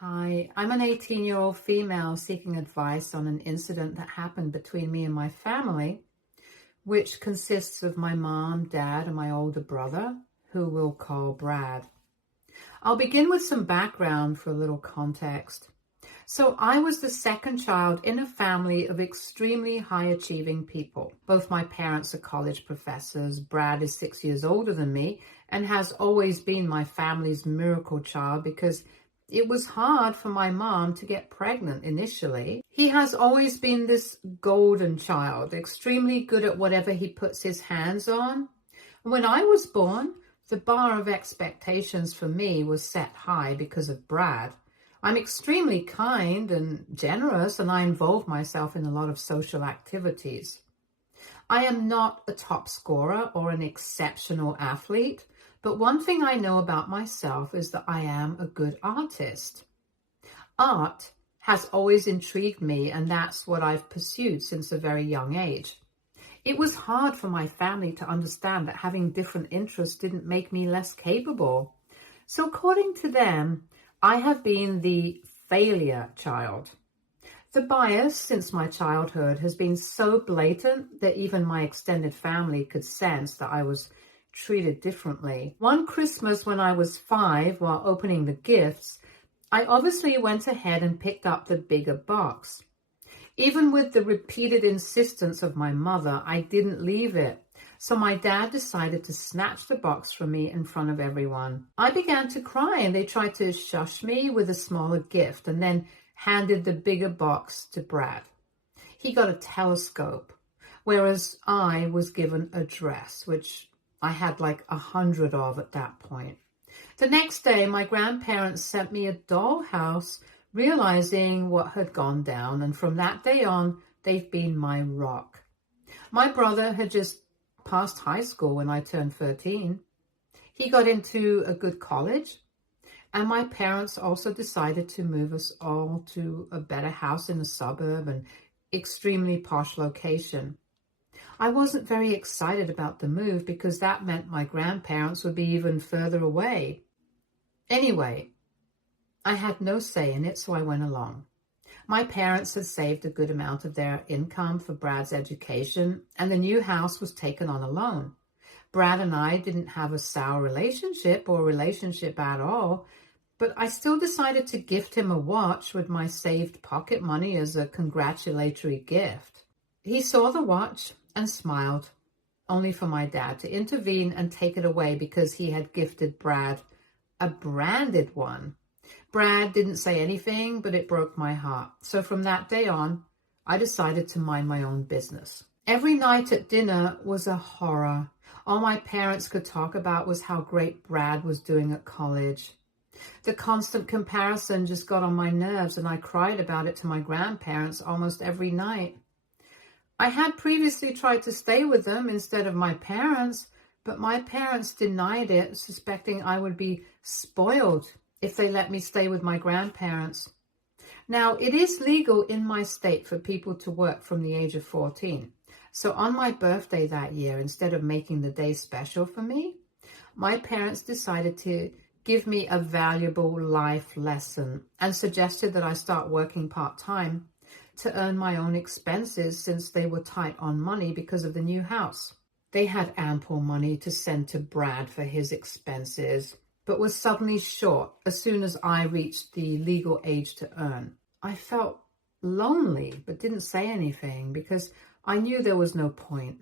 Hi, I'm an 18-year-old female seeking advice on an incident that happened between me and my family, which consists of my mom, dad, and my older brother, who we'll call Brad. I'll begin with some background for a little context. So I was the second child in a family of extremely high-achieving people. Both my parents are college professors. Brad is 6 years older than me and has always been my family's miracle child because it was hard for my mom to get pregnant initially. He has always been this golden child, extremely good at whatever he puts his hands on. When I was born, the bar of expectations for me was set high because of Brad. I'm extremely kind and generous, and I involve myself in a lot of social activities. I am not a top scorer or an exceptional athlete, but one thing I know about myself is that I am a good artist. Art has always intrigued me, and that's what I've pursued since a very young age. It was hard for my family to understand that having different interests didn't make me less capable. So according to them, I have been the failure child. The bias since my childhood has been so blatant that even my extended family could sense that I was treated differently. One Christmas when I was 5, while opening the gifts, I obviously went ahead and picked up the bigger box. Even with the repeated insistence of my mother, I didn't leave it. So my dad decided to snatch the box from me in front of everyone. I began to cry and they tried to shush me with a smaller gift and then handed the bigger box to Brad. He got a telescope, whereas I was given a dress, which I had like 100 of at that point. The next day, my grandparents sent me a dollhouse, realizing what had gone down, and from that day on, they've been my rock. My brother had just passed high school when I turned 13. He got into a good college, and my parents also decided to move us all to a better house in a suburb and extremely posh location. I wasn't very excited about the move because that meant my grandparents would be even further away. Anyway, I had no say in it, so I went along. My parents had saved a good amount of their income for Brad's education, and the new house was taken on a loan. Brad and I didn't have a sour relationship or relationship at all, but I still decided to gift him a watch with my saved pocket money as a congratulatory gift. He saw the watch and smiled, only for my dad to intervene and take it away because he had gifted Brad a branded one. Brad didn't say anything, but it broke my heart. So from that day on, I decided to mind my own business. Every night at dinner was a horror. All my parents could talk about was how great Brad was doing at college. The constant comparison just got on my nerves, and I cried about it to my grandparents almost every night. I had previously tried to stay with them instead of my parents, but my parents denied it, suspecting I would be spoiled if they let me stay with my grandparents. Now, it is legal in my state for people to work from the age of 14. So on my birthday that year, instead of making the day special for me, my parents decided to give me a valuable life lesson and suggested that I start working part-time to earn my own expenses since they were tight on money because of the new house. They had ample money to send to Brad for his expenses, but was suddenly short as soon as I reached the legal age to earn. I felt lonely, but didn't say anything because I knew there was no point.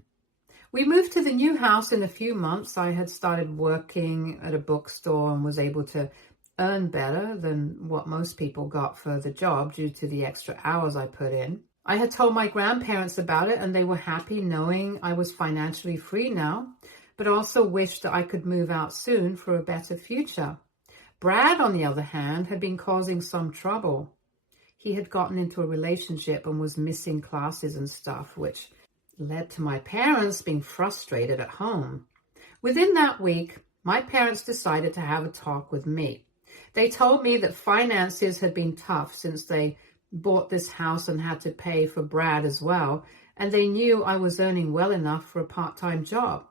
We moved to the new house in a few months. I had started working at a bookstore and was able to earn better than what most people got for the job due to the extra hours I put in. I had told my grandparents about it and they were happy knowing I was financially free now, but also wished that I could move out soon for a better future. Brad, on the other hand, had been causing some trouble. He had gotten into a relationship and was missing classes and stuff, which led to my parents being frustrated at home. Within that week, my parents decided to have a talk with me. They told me that finances had been tough since they bought this house and had to pay for Brad as well, and they knew I was earning well enough for a part-time job.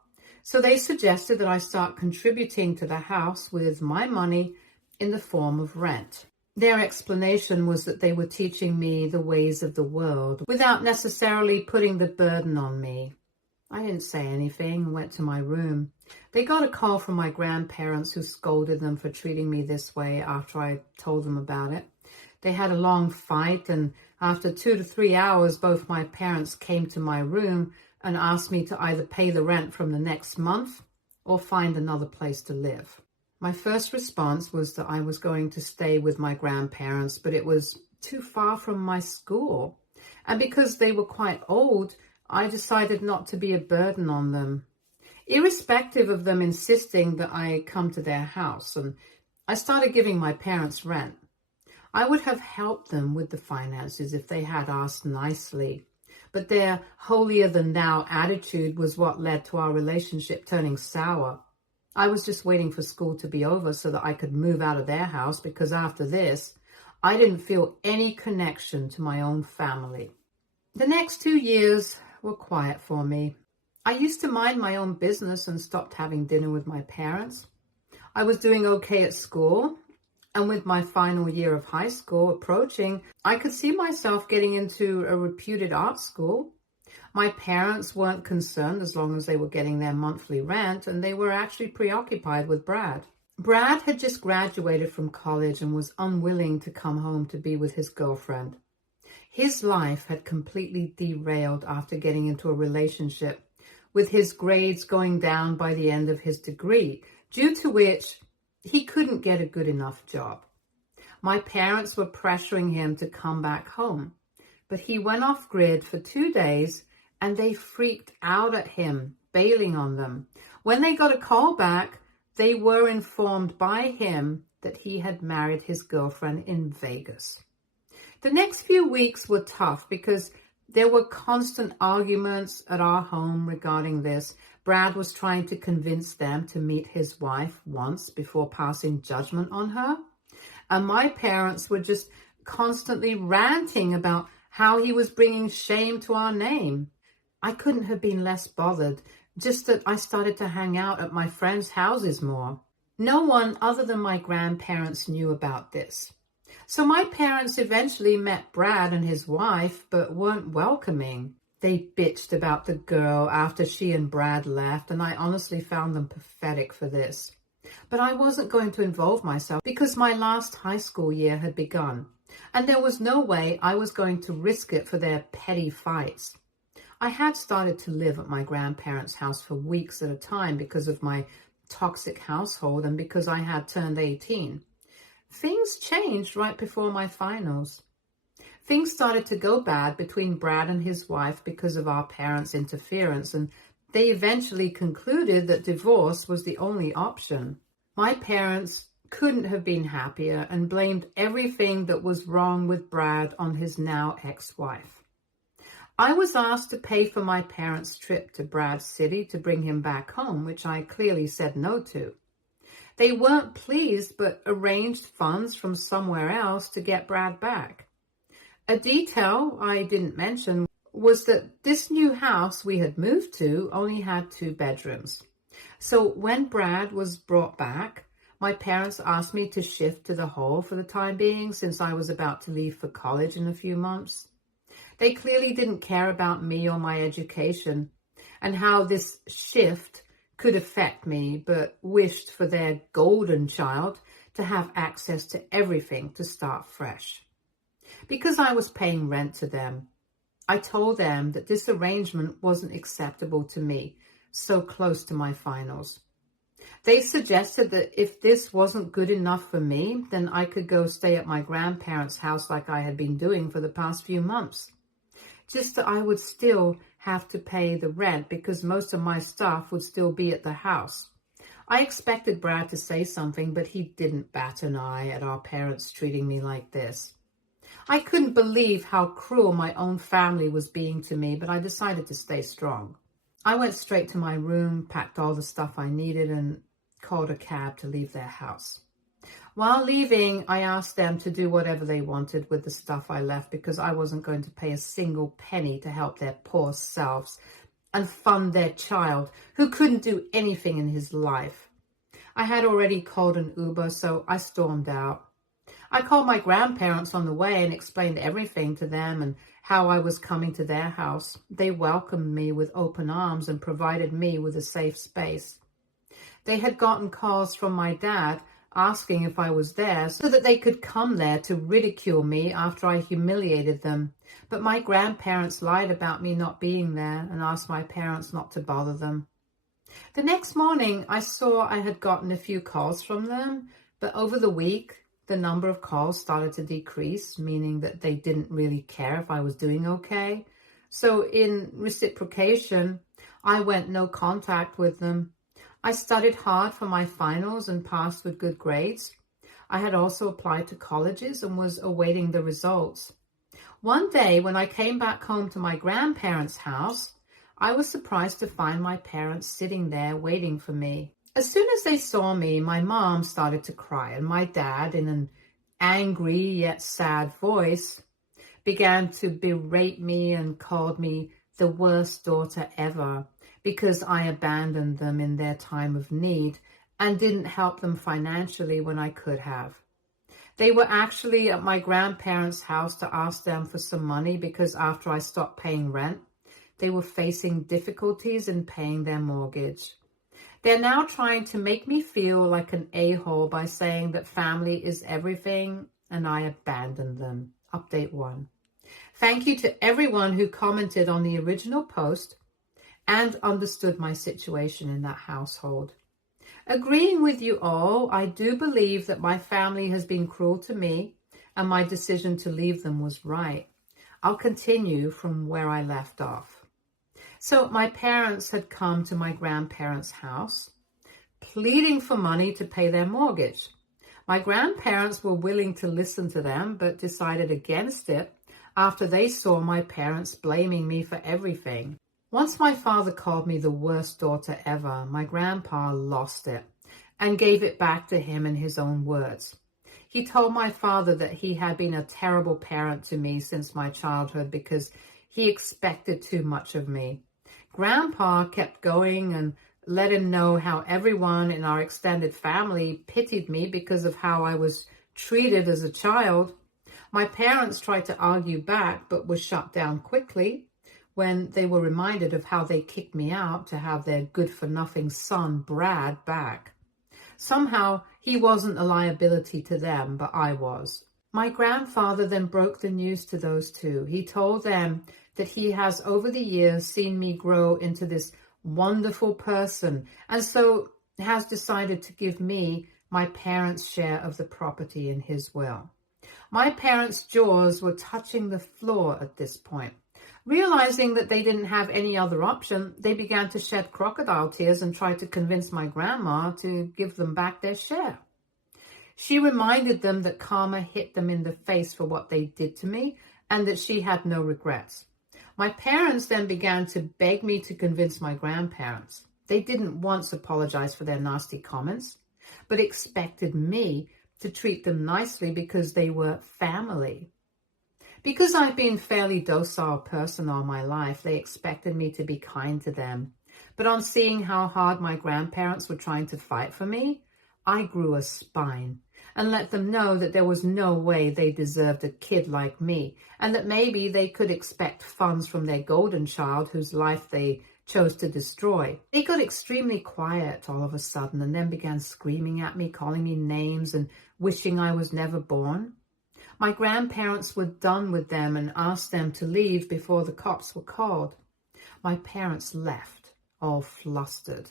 So they suggested that I start contributing to the house with my money in the form of rent. Their explanation was that they were teaching me the ways of the world without necessarily putting the burden on me. I didn't say anything and went to my room. They got a call from my grandparents, who scolded them for treating me this way after I told them about it. They had a long fight, and after 2 to 3 hours, both my parents came to my room and asked me to either pay the rent from the next month or find another place to live. My first response was that I was going to stay with my grandparents, but it was too far from my school. And because they were quite old, I decided not to be a burden on them, irrespective of them insisting that I come to their house. And I started giving my parents rent. I would have helped them with the finances if they had asked nicely, but their holier-than-thou attitude was what led to our relationship turning sour. I was just waiting for school to be over so that I could move out of their house, because after this, I didn't feel any connection to my own family. The next 2 years were quiet for me. I used to mind my own business and stopped having dinner with my parents. I was doing okay at school, and with my final year of high school approaching, I could see myself getting into a reputed art school. My parents weren't concerned as long as they were getting their monthly rent, and they were actually preoccupied with Brad. Brad had just graduated from college and was unwilling to come home to be with his girlfriend. His life had completely derailed after getting into a relationship, with his grades going down by the end of his degree, due to which he couldn't get a good enough job. My parents were pressuring him to come back home, but he went off grid for 2 days and they freaked out at him, bailing on them. When they got a call back, they were informed by him that he had married his girlfriend in Vegas. The next few weeks were tough because there were constant arguments at our home regarding this. Brad was trying to convince them to meet his wife once before passing judgment on her. And my parents were just constantly ranting about how he was bringing shame to our name. I couldn't have been less bothered, just that I started to hang out at my friends' houses more. No one other than my grandparents knew about this. So my parents eventually met Brad and his wife, but weren't welcoming. They bitched about the girl after she and Brad left, and I honestly found them pathetic for this. But I wasn't going to involve myself because my last high school year had begun, and there was no way I was going to risk it for their petty fights. I had started to live at my grandparents' house for weeks at a time because of my toxic household and because I had turned 18. Things changed right before my finals. Things started to go bad between Brad and his wife because of our parents' interference, and they eventually concluded that divorce was the only option. My parents couldn't have been happier and blamed everything that was wrong with Brad on his now ex-wife. I was asked to pay for my parents' trip to Brad's city to bring him back home, which I clearly said no to. They weren't pleased, but arranged funds from somewhere else to get Brad back. A detail I didn't mention was that this new house we had moved to only had 2 bedrooms. So when Brad was brought back, my parents asked me to shift to the hall for the time being, since I was about to leave for college in a few months. They clearly didn't care about me or my education and how this shift could affect me, but wished for their golden child to have access to everything to start fresh. Because I was paying rent to them, I told them that this arrangement wasn't acceptable to me, so close to my finals. They suggested that if this wasn't good enough for me, then I could go stay at my grandparents' house like I had been doing for the past few months. Just that I would still have to pay the rent because most of my stuff would still be at the house. I expected Brad to say something, but he didn't bat an eye at our parents treating me like this. I couldn't believe how cruel my own family was being to me, but I decided to stay strong. I went straight to my room, packed all the stuff I needed, and called a cab to leave their house. While leaving, I asked them to do whatever they wanted with the stuff I left because I wasn't going to pay a single penny to help their poor selves and fund their child who couldn't do anything in his life. I had already called an Uber, so I stormed out. I called my grandparents on the way and explained everything to them and how I was coming to their house. They welcomed me with open arms and provided me with a safe space. They had gotten calls from my dad asking if I was there so that they could come there to ridicule me after I humiliated them. But my grandparents lied about me not being there and asked my parents not to bother them. The next morning, I saw I had gotten a few calls from them, but over the week, the number of calls started to decrease, meaning that they didn't really care if I was doing okay. So in reciprocation, I went no contact with them. I studied hard for my finals and passed with good grades. I had also applied to colleges and was awaiting the results. One day when I came back home to my grandparents' house, I was surprised to find my parents sitting there waiting for me. As soon as they saw me, my mom started to cry, and my dad, in an angry yet sad voice, began to berate me and called me the worst daughter ever because I abandoned them in their time of need and didn't help them financially when I could have. They were actually at my grandparents' house to ask them for some money because after I stopped paying rent, they were facing difficulties in paying their mortgage. They're now trying to make me feel like an a-hole by saying that family is everything and I abandoned them. Update 1. Thank you to everyone who commented on the original post and understood my situation in that household. Agreeing with you all, I do believe that my family has been cruel to me and my decision to leave them was right. I'll continue from where I left off. So my parents had come to my grandparents' house, pleading for money to pay their mortgage. My grandparents were willing to listen to them, but decided against it after they saw my parents blaming me for everything. Once my father called me the worst daughter ever, my grandpa lost it and gave it back to him in his own words. He told my father that he had been a terrible parent to me since my childhood because he expected too much of me. Grandpa kept going and let him know how everyone in our extended family pitied me because of how I was treated as a child. My parents tried to argue back, but were shut down quickly when they were reminded of how they kicked me out to have their good-for-nothing son, Brad, back. Somehow, he wasn't a liability to them, but I was. My grandfather then broke the news to those two. He told them that he has over the years seen me grow into this wonderful person and so has decided to give me my parents' share of the property in his will. My parents' jaws were touching the floor at this point. Realizing that they didn't have any other option, they began to shed crocodile tears and tried to convince my grandma to give them back their share. She reminded them that karma hit them in the face for what they did to me and that she had no regrets. My parents then began to beg me to convince my grandparents. They didn't once apologize for their nasty comments, but expected me to treat them nicely because they were family. Because I've been a fairly docile person all my life, they expected me to be kind to them. But on seeing how hard my grandparents were trying to fight for me, I grew a spine and let them know that there was no way they deserved a kid like me and that maybe they could expect funds from their golden child whose life they chose to destroy. They got extremely quiet all of a sudden and then began screaming at me, calling me names and wishing I was never born. My grandparents were done with them and asked them to leave before the cops were called. My parents left, all flustered.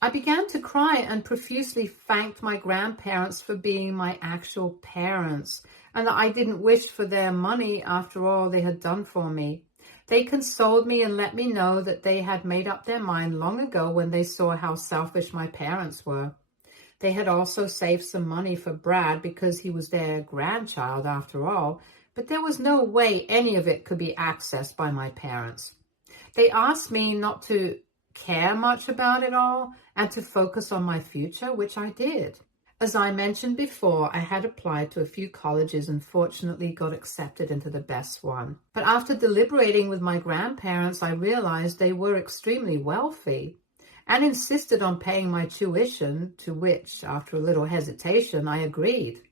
I began to cry and profusely thanked my grandparents for being my actual parents and that I didn't wish for their money after all they had done for me. They consoled me and let me know that they had made up their mind long ago when they saw how selfish my parents were. They had also saved some money for Brad because he was their grandchild after all, but there was no way any of it could be accessed by my parents. They asked me not to care much about it all and to focus on my future, which I did. As I mentioned before, I had applied to a few colleges and fortunately got accepted into the best one. But after deliberating with my grandparents, I realized they were extremely wealthy and insisted on paying my tuition, to which, after a little hesitation, I agreed.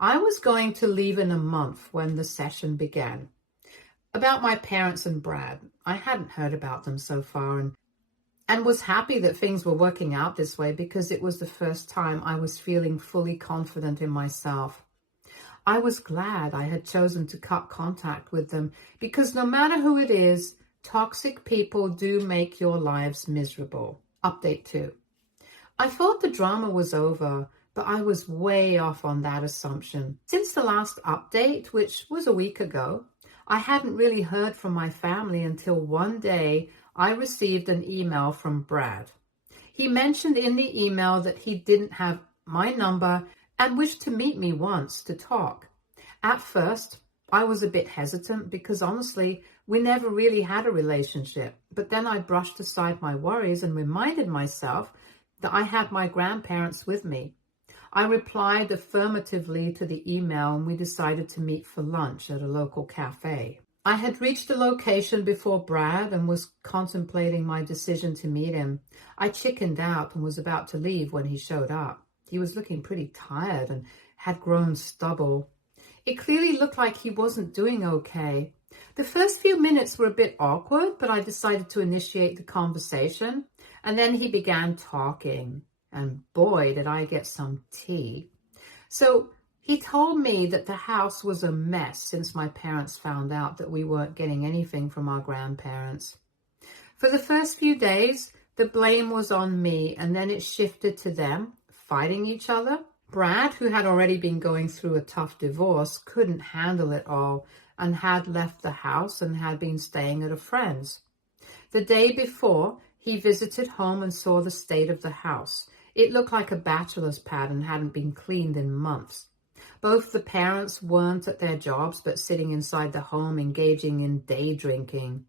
I was going to leave in a month when the session began. About my parents and Brad, I hadn't heard about them so far and was happy that things were working out this way because it was the first time I was feeling fully confident in myself. I was glad I had chosen to cut contact with them because no matter who it is, toxic people do make your lives miserable. Update 2. I thought the drama was over, but I was way off on that assumption. Since the last update, which was a week ago, I hadn't really heard from my family until one day I received an email from Brad. He mentioned in the email that he didn't have my number and wished to meet me once to talk. At first, I was a bit hesitant because honestly, we never really had a relationship. But then I brushed aside my worries and reminded myself that I had my grandparents with me. I replied affirmatively to the email and we decided to meet for lunch at a local cafe. I had reached the location before Brad and was contemplating my decision to meet him. I chickened out and was about to leave when he showed up. He was looking pretty tired and had grown stubble. It clearly looked like he wasn't doing okay. The first few minutes were a bit awkward, but I decided to initiate the conversation, and then he began talking. And boy, did I get some tea. So he told me that the house was a mess since my parents found out that we weren't getting anything from our grandparents. For the first few days, the blame was on me, and then it shifted to them, fighting each other. Brad, who had already been going through a tough divorce, couldn't handle it all and had left the house and had been staying at a friend's. The day before, he visited home and saw the state of the house. It looked like a bachelor's pad and hadn't been cleaned in months. Both the parents weren't at their jobs but sitting inside the home engaging in day drinking.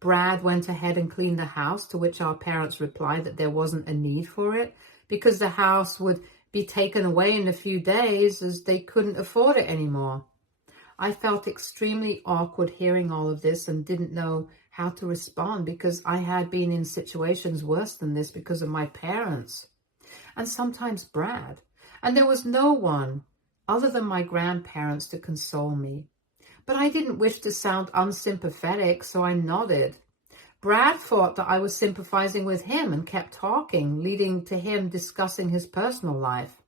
Brad went ahead and cleaned the house, to which our parents replied that there wasn't a need for it because the house would be taken away in a few days as they couldn't afford it anymore. I felt extremely awkward hearing all of this and didn't know how to respond because I had been in situations worse than this because of my parents and sometimes Brad. And there was no one other than my grandparents to console me. But I didn't wish to sound unsympathetic, so I nodded. Brad thought that I was sympathizing with him and kept talking, leading to him discussing his personal life.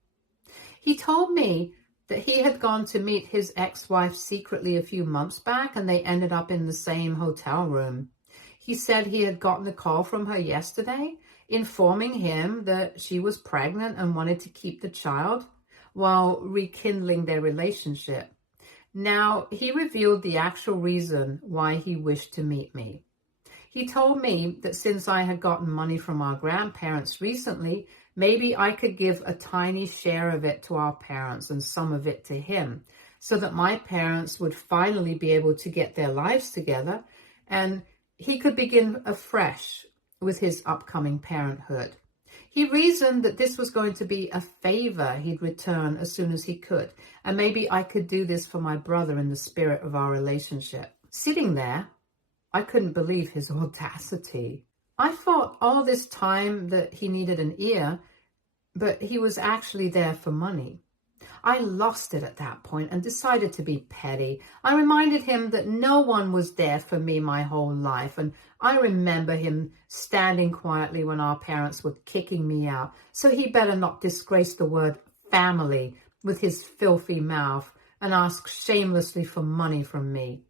He told me that he had gone to meet his ex-wife secretly a few months back and they ended up in the same hotel room. He said he had gotten a call from her yesterday informing him that she was pregnant and wanted to keep the child while rekindling their relationship. Now, he revealed the actual reason why he wished to meet me. He told me that since I had gotten money from our grandparents recently, maybe I could give a tiny share of it to our parents and some of it to him, so that my parents would finally be able to get their lives together and he could begin afresh with his upcoming parenthood. He reasoned that this was going to be a favor he'd return as soon as he could, and maybe I could do this for my brother in the spirit of our relationship. Sitting there, I couldn't believe his audacity. I thought all this time that he needed an ear, but he was actually there for money. I lost it at that point and decided to be petty. I reminded him that no one was there for me my whole life, and I remember him standing quietly when our parents were kicking me out, so he better not disgrace the word family with his filthy mouth and ask shamelessly for money from me.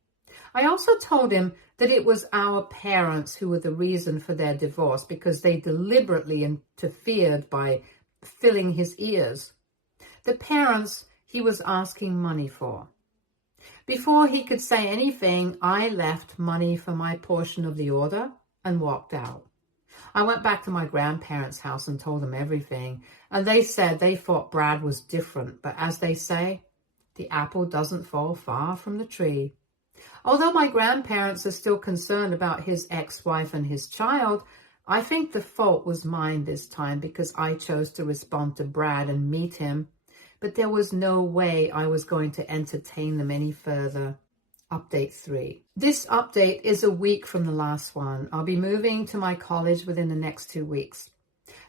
I also told him that it was our parents who were the reason for their divorce because they deliberately interfered by filling his ears. The parents he was asking money for. Before he could say anything, I left money for my portion of the order and walked out. I went back to my grandparents' house and told them everything, and they said they thought Brad was different, but as they say, the apple doesn't fall far from the tree. Although my grandparents are still concerned about his ex-wife and his child, I think the fault was mine this time because I chose to respond to Brad and meet him, but there was no way I was going to entertain them any further. Update 3. This update is a week from the last one. I'll be moving to my college within the next 2 weeks.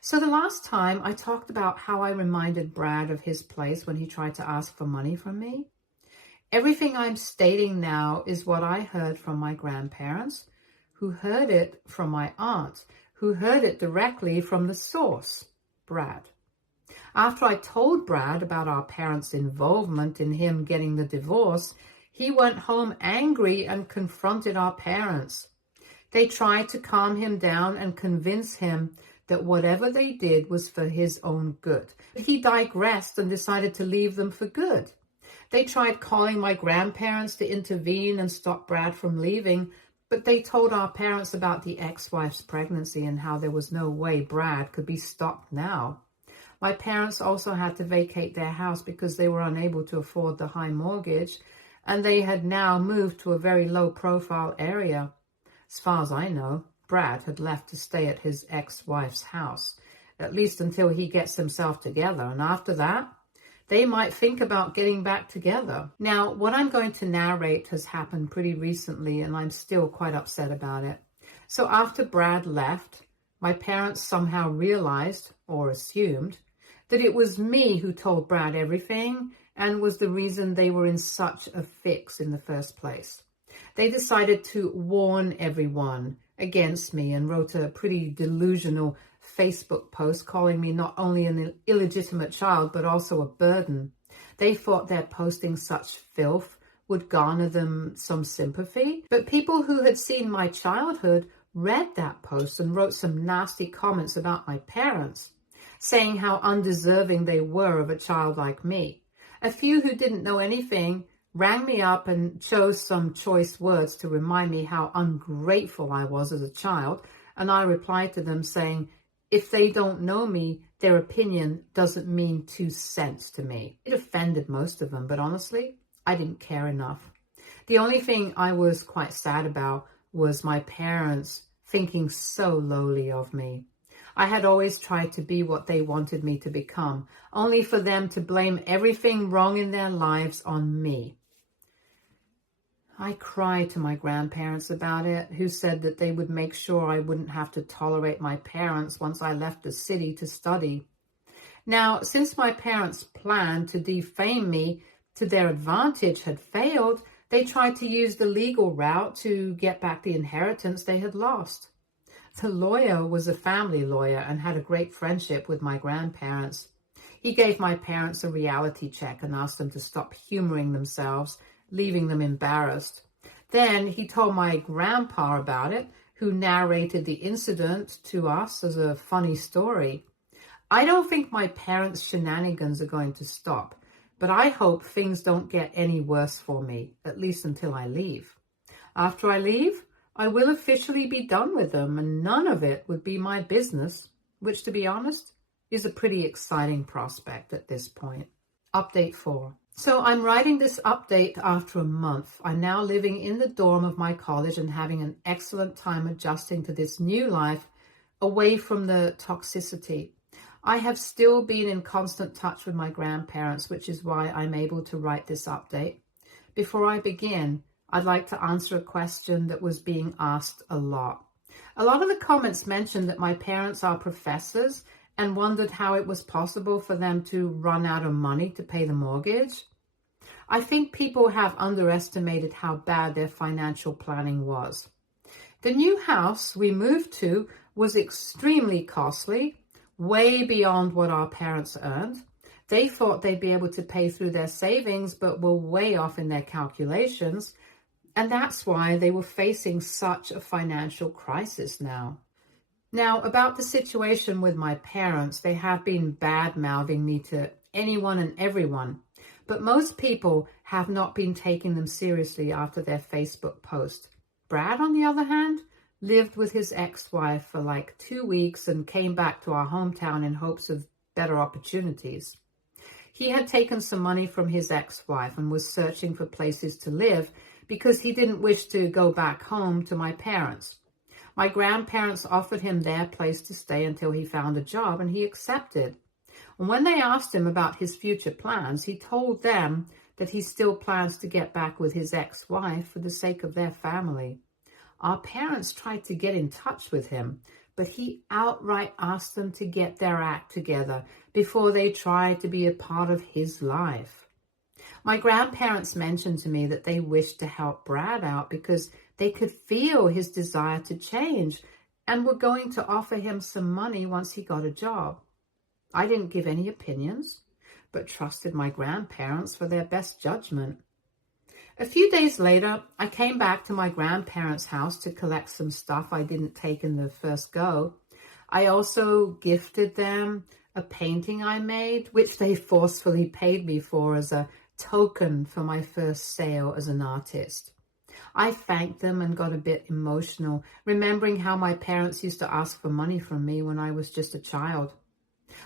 So the last time I talked about how I reminded Brad of his place when he tried to ask for money from me. Everything I'm stating now is what I heard from my grandparents, who heard it from my aunt, who heard it directly from the source, Brad. After I told Brad about our parents' involvement in him getting the divorce, he went home angry and confronted our parents. They tried to calm him down and convince him that whatever they did was for his own good. He digressed and decided to leave them for good. They tried calling my grandparents to intervene and stop Brad from leaving, but they told our parents about the ex-wife's pregnancy and how there was no way Brad could be stopped now. My parents also had to vacate their house because they were unable to afford the high mortgage, and they had now moved to a very low-profile area. As far as I know, Brad had left to stay at his ex-wife's house, at least until he gets himself together, and after that, they might think about getting back together. Now, what I'm going to narrate has happened pretty recently, and I'm still quite upset about it. So after Brad left, my parents somehow realized, or assumed, that it was me who told Brad everything and was the reason they were in such a fix in the first place. They decided to warn everyone against me and wrote a pretty delusional Facebook post calling me not only an illegitimate child, but also a burden. They thought their posting such filth would garner them some sympathy, but people who had seen my childhood read that post and wrote some nasty comments about my parents, saying how undeserving they were of a child like me. A few who didn't know anything rang me up and chose some choice words to remind me how ungrateful I was as a child, and I replied to them saying, if they don't know me, their opinion doesn't mean 2 cents to me. It offended most of them, but honestly, I didn't care enough. The only thing I was quite sad about was my parents thinking so lowly of me. I had always tried to be what they wanted me to become, only for them to blame everything wrong in their lives on me. I cried to my grandparents about it, who said that they would make sure I wouldn't have to tolerate my parents once I left the city to study. Now, since my parents' plan to defame me to their advantage had failed, they tried to use the legal route to get back the inheritance they had lost. The lawyer was a family lawyer and had a great friendship with my grandparents. He gave my parents a reality check and asked them to stop humoring themselves, leaving them embarrassed. Then he told my grandpa about it, who narrated the incident to us as a funny story. I don't think my parents' shenanigans are going to stop, but I hope things don't get any worse for me, at least until I leave. After I leave, I will officially be done with them, and none of it would be my business, which, to be honest, is a pretty exciting prospect at this point. Update 4. So I'm writing this update after a month. I'm now living in the dorm of my college and having an excellent time adjusting to this new life away from the toxicity. I have still been in constant touch with my grandparents, which is why I'm able to write this update. Before I begin, I'd like to answer a question that was being asked a lot. A lot of the comments mentioned that my parents are professors and wondered how it was possible for them to run out of money to pay the mortgage. I think people have underestimated how bad their financial planning was. The new house we moved to was extremely costly, way beyond what our parents earned. They thought they'd be able to pay through their savings, but were way off in their calculations. And that's why they were facing such a financial crisis now. Now, about the situation with my parents, they have been bad-mouthing me to anyone and everyone, but most people have not been taking them seriously after their Facebook post. Brad, on the other hand, lived with his ex-wife for like 2 weeks and came back to our hometown in hopes of better opportunities. He had taken some money from his ex-wife and was searching for places to live because he didn't wish to go back home to my parents. My grandparents offered him their place to stay until he found a job, and he accepted. And when they asked him about his future plans, he told them that he still plans to get back with his ex-wife for the sake of their family. Our parents tried to get in touch with him, but he outright asked them to get their act together before they tried to be a part of his life. My grandparents mentioned to me that they wished to help Brad out because they could feel his desire to change and were going to offer him some money once he got a job. I didn't give any opinions, but trusted my grandparents for their best judgment. A few days later, I came back to my grandparents' house to collect some stuff I didn't take in the first go. I also gifted them a painting I made, which they forcefully paid me for as a token for my first sale as an artist. I thanked them and got a bit emotional, remembering how my parents used to ask for money from me when I was just a child.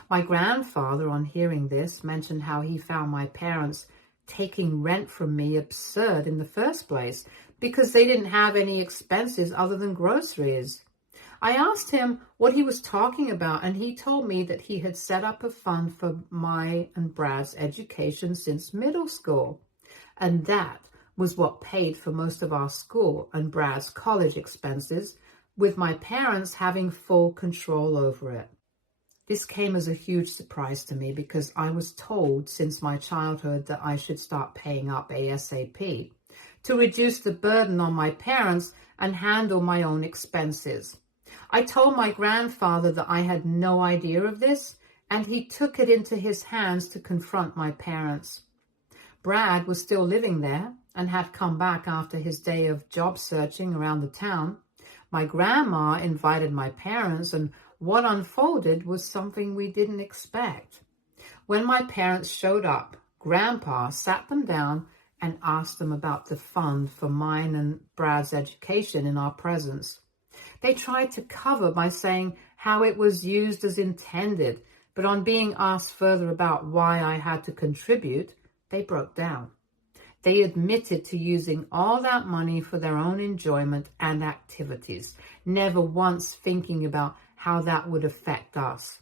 My grandfather, on hearing this, mentioned how he found my parents taking rent from me absurd in the first place because they didn't have any expenses other than groceries. I asked him what he was talking about, and he told me that he had set up a fund for my and Brad's education since middle school, and that was what paid for most of our school and Brad's college expenses, with my parents having full control over it. This came as a huge surprise to me because I was told since my childhood that I should start paying up ASAP to reduce the burden on my parents and handle my own expenses. I told my grandfather that I had no idea of this, and he took it into his hands to confront my parents. Brad was still living there and had come back after his day of job searching around the town. My grandma invited my parents, and what unfolded was something we didn't expect. When my parents showed up, Grandpa sat them down and asked them about the fund for mine and Brad's education in our presence. They tried to cover by saying how it was used as intended, but on being asked further about why I had to contribute, they broke down. They admitted to using all that money for their own enjoyment and activities, never once thinking about how that would affect us.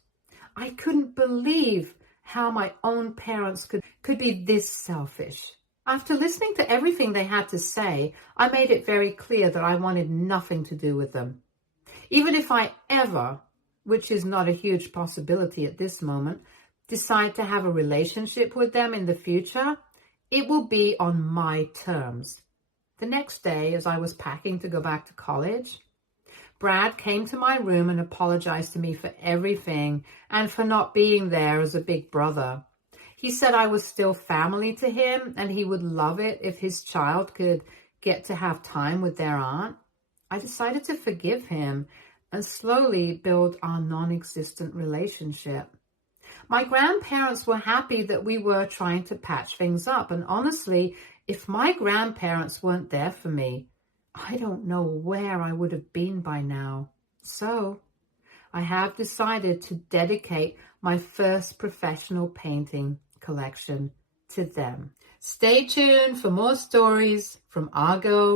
I couldn't believe how my own parents could be this selfish. After listening to everything they had to say, I made it very clear that I wanted nothing to do with them. Even if I ever, which is not a huge possibility at this moment, decide to have a relationship with them in the future, it will be on my terms. The next day, as I was packing to go back to college, Brad came to my room and apologized to me for everything and for not being there as a big brother. He said I was still family to him and he would love it if his child could get to have time with their aunt. I decided to forgive him and slowly build our non-existent relationship. My grandparents were happy that we were trying to patch things up, and honestly, if my grandparents weren't there for me, I don't know where I would have been by now. So, I have decided to dedicate my first professional painting collection to them. Stay tuned for more stories from Argo